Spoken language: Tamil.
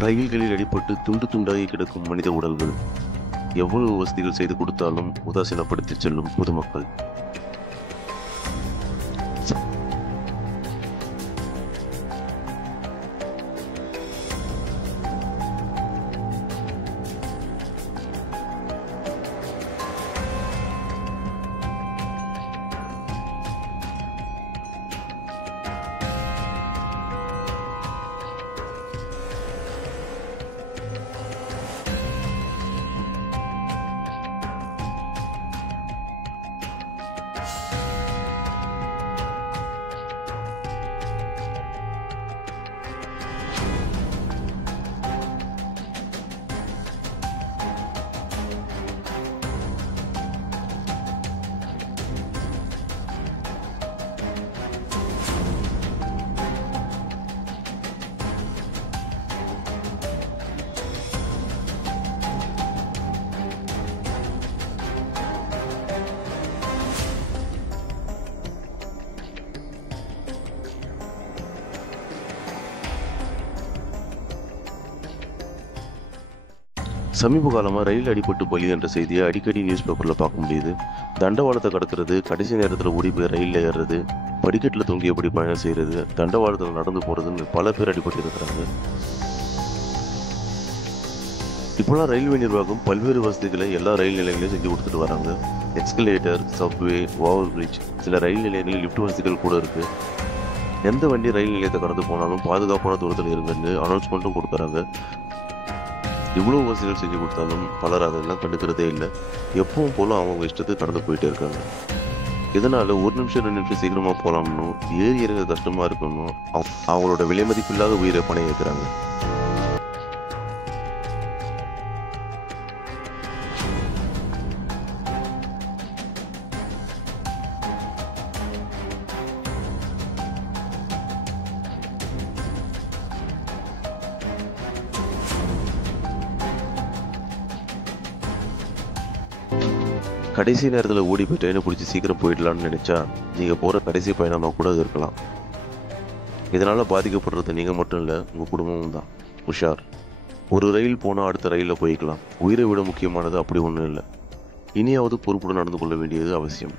ரயில்களில் அடிபட்டு துண்டு துண்டாகி கிடக்கும் மனித உடல்கள். எவ்வளவு வசதிகள் செய்து கொடுத்தாலும் உதாசீனப்படுத்தி செல்லும் பொதுமக்கள். சமீப காலமாக ரயில் அடிபட்டு பலி என்ற செய்தியை அடிக்கடி நியூஸ் பேப்பரில் பார்க்க முடியுது. தண்டவாளத்தை கடக்கிறது, கடைசி நேரத்தில் ஓடி போய் ரயிலில் ஏறுறது, படிக்கட்டில் தொங்கியபடி பயணம் செய்கிறது, தண்டவாளத்தில் நடந்து போகிறதுன்னு பல பேர் அடிபட்டு இருக்கிறாங்க. இப்போலாம் ரயில்வே நிர்வாகம் பல்வேறு வசதிகளை எல்லா ரயில் நிலையங்களையும் செஞ்சு கொடுத்துட்டு வராங்க. எக்ஸ்கலேட்டர், சப்வே, ஓவர் பிரிட்ஜ், சில ரயில் நிலையங்களில் லிஃப்ட் வசதிகள் கூட இருக்குது. எந்த வண்டி ரயில் நிலையத்தை கடந்து போனாலும் பாதுகாப்பான தூரத்தில் இருங்கன்னு அனௌன்ஸ்மெண்ட்டும் கொடுக்குறாங்க. இவ்வளோ வசதிகள் செஞ்சு கொடுத்தாலும் பலர் அதெல்லாம் கண்டுக்கிறதே இல்லை. எப்பவும் போல அவங்க இஷ்டத்துக்கு கடந்து போயிட்டே இருக்காங்க. இதனால 1 நிமிஷம் 2 நிமிஷம் சீக்கிரமாக போகலாம்னு ஏறி இறங்க கஷ்டமாக இருக்கணும் அவங்களோட விலை மதிப்பில்லாத உயிரை பணம் ஏற்கிறாங்க. கடைசி நேரத்தில் ஓடி போய் ட்ரெயினை பிடிச்சி சீக்கிரம் போயிடலான்னு நினச்சா நீங்கள் போகிற கடைசி பயணமாக கூட இருக்கலாம். இதனால் பாதிக்கப்படுறது நீங்கள் மட்டும் இல்லை, உங்கள் குடும்பமும் தான். உஷார். ஒரு ரயில் போனால் அடுத்த ரயிலில் போய்க்கலாம். உயிரை விட முக்கியமானது அப்படி ஒன்றும் இல்லை. இனியாவது பொறுப்புடன் நடந்து கொள்ள வேண்டியது அவசியம்.